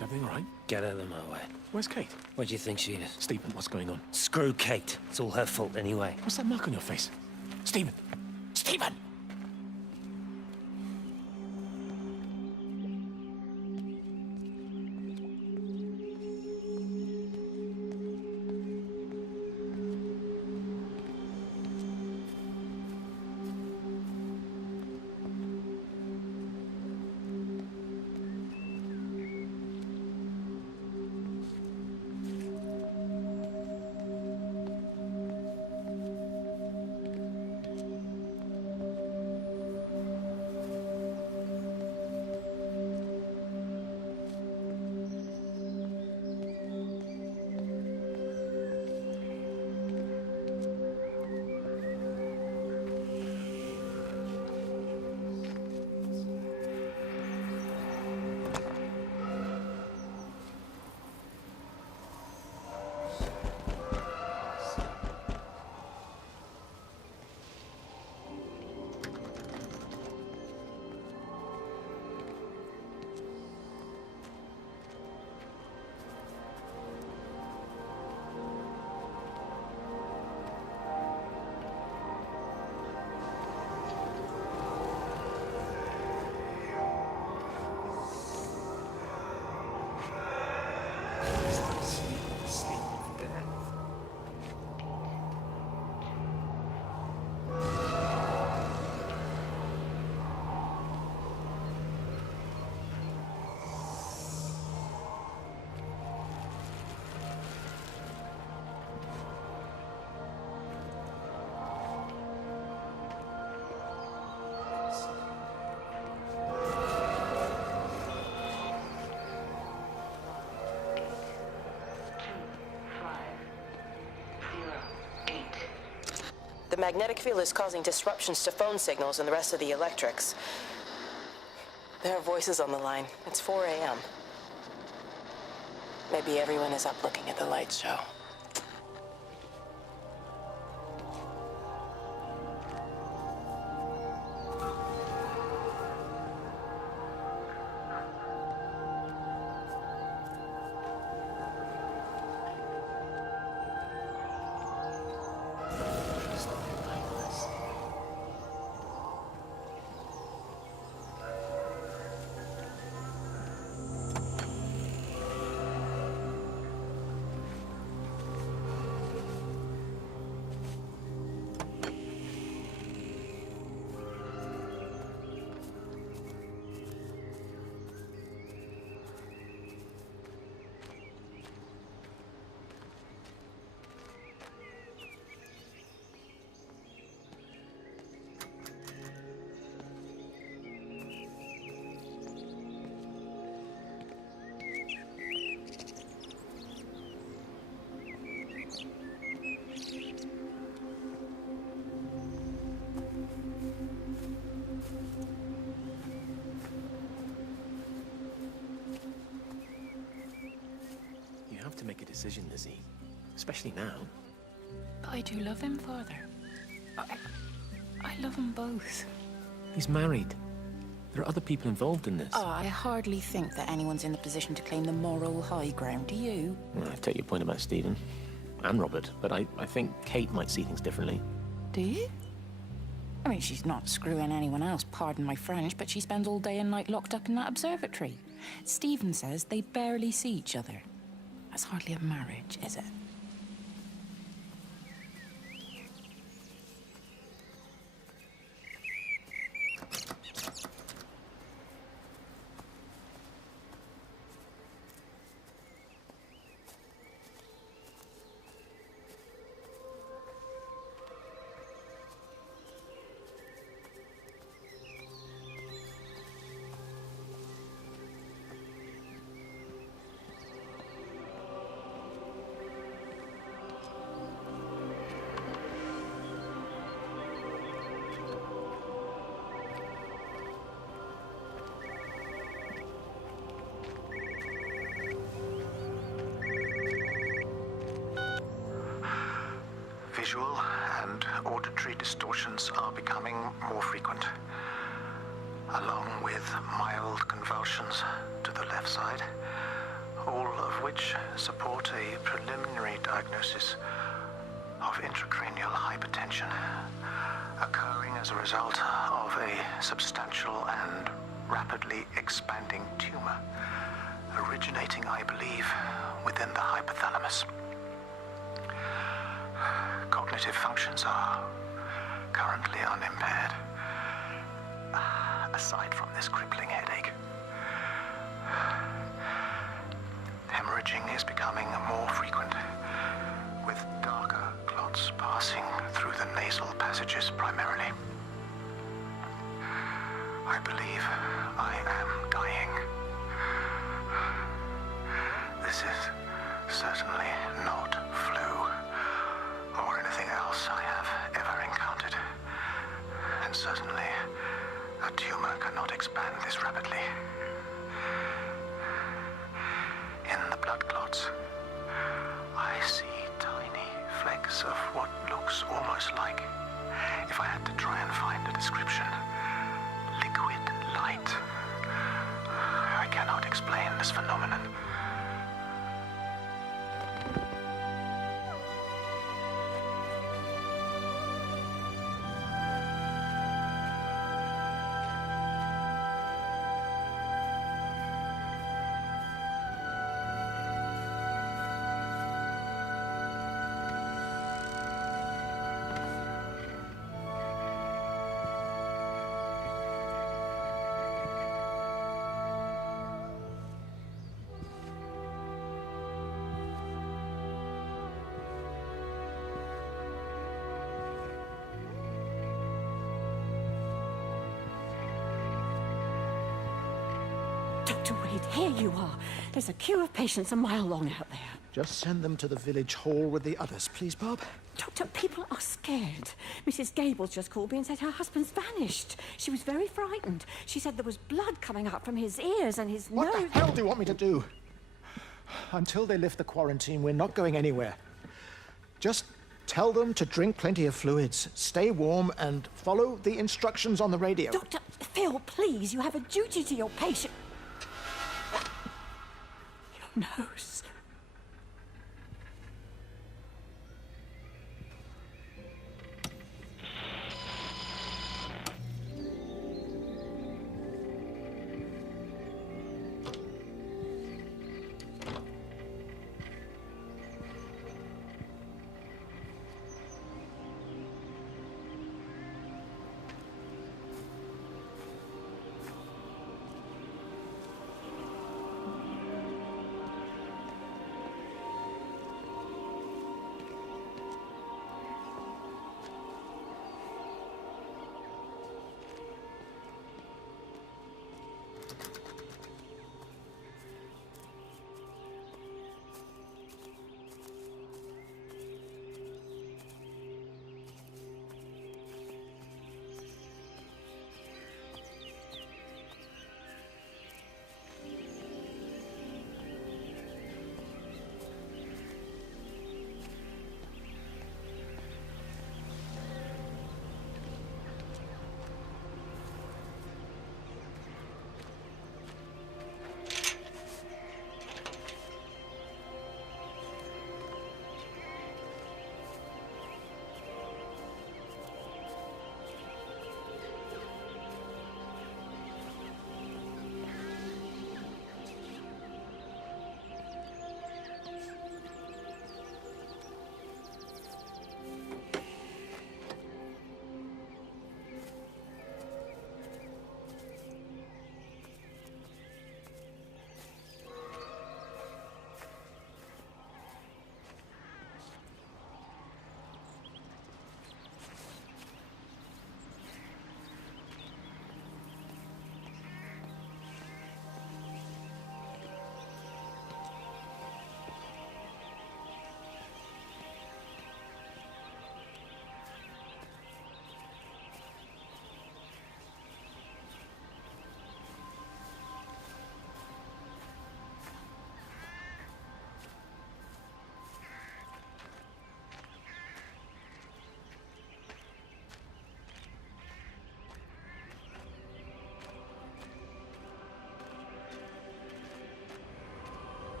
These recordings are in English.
Is everything all right? Get out of my way. Where's Kate? Where do you think she is? Stephen, what's going on? Screw Kate. It's all her fault anyway. What's that mark on your face? Stephen! Stephen! The magnetic field is causing disruptions to phone signals and the rest of the electrics. There are voices on the line. It's 4 a.m. Maybe everyone is up looking at the light show. You have to make a decision, Lizzie. Especially now. But I do love him, Father. I love them both. He's married. There are other people involved in this. Oh, I hardly think that anyone's in the position to claim the moral high ground, do you? Well, I take your point about Stephen. And Robert. But I think Kate might see things differently. Do you? I mean, she's not screwing anyone else, pardon my French, but she spends all day and night locked up in that observatory. Stephen says they barely see each other. That's hardly a marriage, is it? Visual and auditory distortions are becoming more frequent, along with mild convulsions to the left side, which support a preliminary diagnosis of intracranial hypertension occurring as a result of a substantial and rapidly expanding tumor originating, I believe, within the hypothalamus. Cognitive functions are currently unimpaired, aside from this crippling headache. Hemorrhaging is becoming more frequent, with darker clots passing through the nasal passages primarily. I believe I am dying. This is certainly not flu or anything else I have ever encountered. And certainly, a tumor cannot expand this rapidly. In the blood clots, I see tiny flecks of what looks almost like, if I had to try and find a description, liquid light. I cannot explain this phenomenon. Dr. Wade, here you are. There's a queue of patients a mile long out there. Just send them to the village hall with the others, please, Bob. Doctor, people are scared. Mrs. Gables just called me and said her husband's vanished. She was very frightened. She said there was blood coming up from his ears and his What nose. the hell do you want me to do? Until they lift the quarantine, we're not going anywhere. Just tell them to drink plenty of fluids, stay warm, and follow the instructions on the radio. Dr. Phil, please, you have a duty to your patient. Your nose.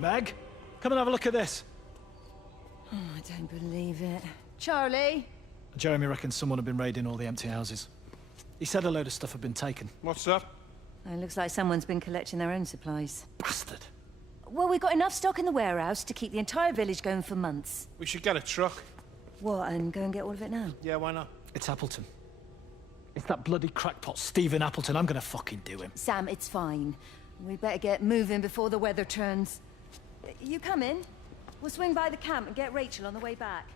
Meg, come and have a look at this. Oh, I don't believe it. Charlie? Jeremy reckons someone had been raiding all the empty houses. He said a load of stuff had been taken. What's that? It looks like someone's been collecting their own supplies. Bastard. Well, we've got enough stock in the warehouse to keep the entire village going for months. We should get a truck. What, and go and get all of it now? Yeah, why not? It's Appleton. It's that bloody crackpot Stephen Appleton. I'm gonna fucking do him. Sam, it's fine. We better get moving before the weather turns. You come in. We'll swing by the camp and get Rachel on the way back.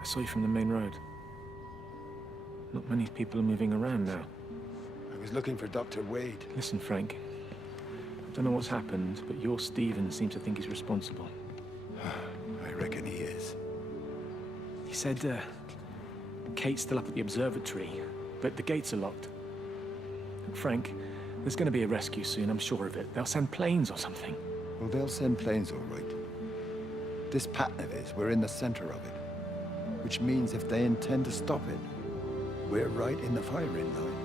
I saw you from the main road. Not many people are moving around now. I was looking for Dr. Wade. Listen, Frank. I don't know what's happened, but your Stephen seems to think he's responsible. I reckon he is. He said, Kate's still up at the observatory, but the gates are locked. Frank, there's gonna be a rescue soon, I'm sure of it. They'll send planes or something. Well, they'll send planes, all right. This pattern of his, we're in the center of it. Which means if they intend to stop it, we're right in the firing line.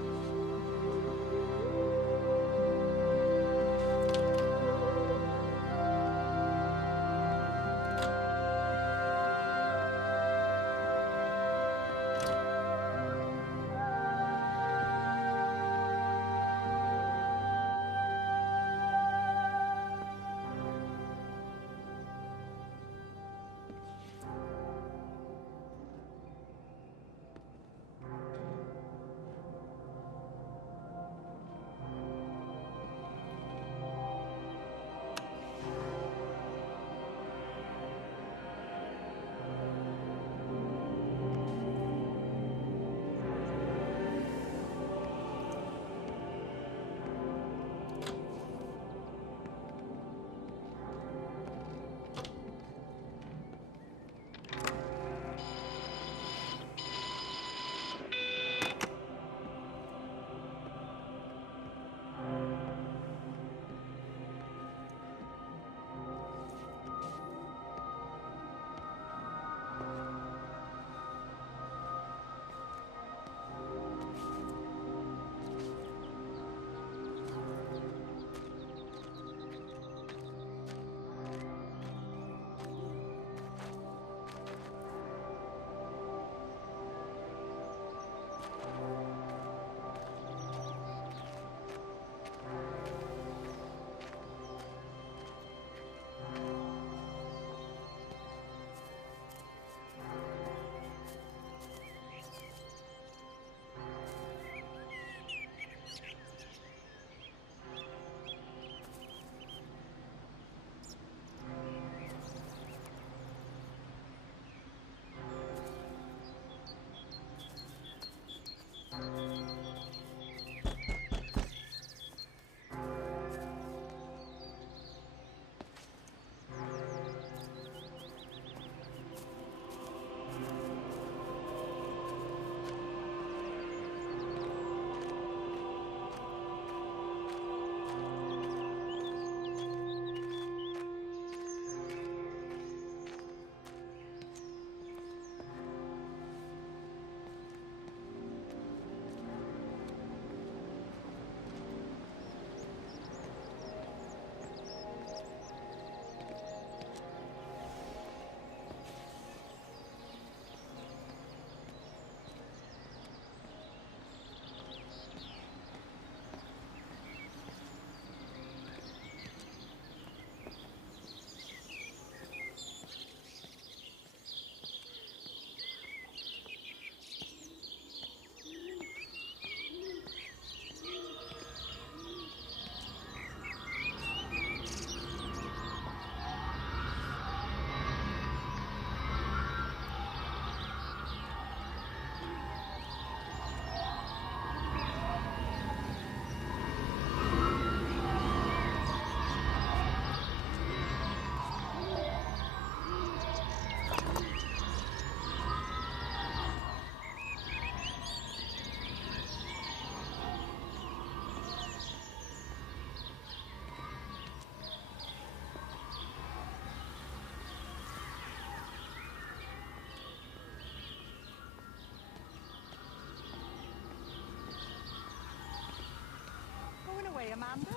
Amanda?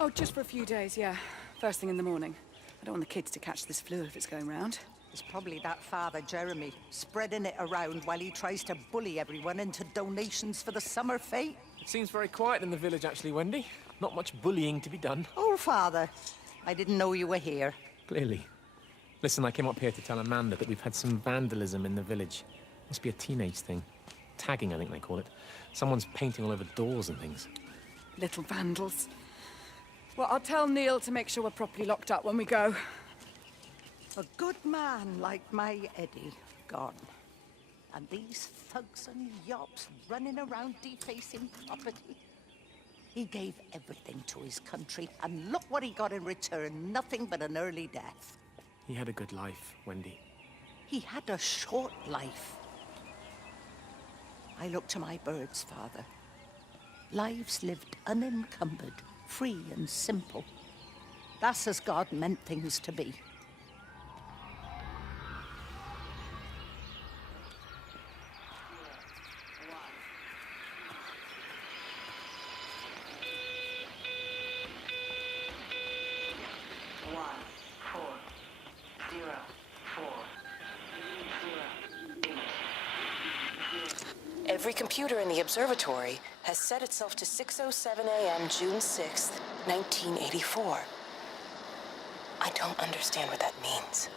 Oh, just for a few days, yeah. First thing in the morning. I don't want the kids to catch this flu if it's going round. It's probably that father, Jeremy, spreading it around while he tries to bully everyone into donations for the summer fete. It seems very quiet in the village, actually, Wendy. Not much bullying to be done. Oh, father, I didn't know you were here. Clearly. Listen, I came up here to tell Amanda that we've had some vandalism in the village. Must be a teenage thing. Tagging, I think they call it. Someone's painting all over doors and things. Little vandals. Well, I'll tell Neil to make sure we're properly locked up when we go. A good man like my Eddie gone. And these thugs and yops running around defacing property. He gave everything to his country, and look what he got in return. Nothing but an early death. He had a good life, Wendy. He had a short life. I look to my birds, Father. Lives lived unencumbered, free and simple. That's as God meant things to be. Every computer in the observatory has set itself to 6:07 a.m. June 6th, 1984. I don't understand what that means.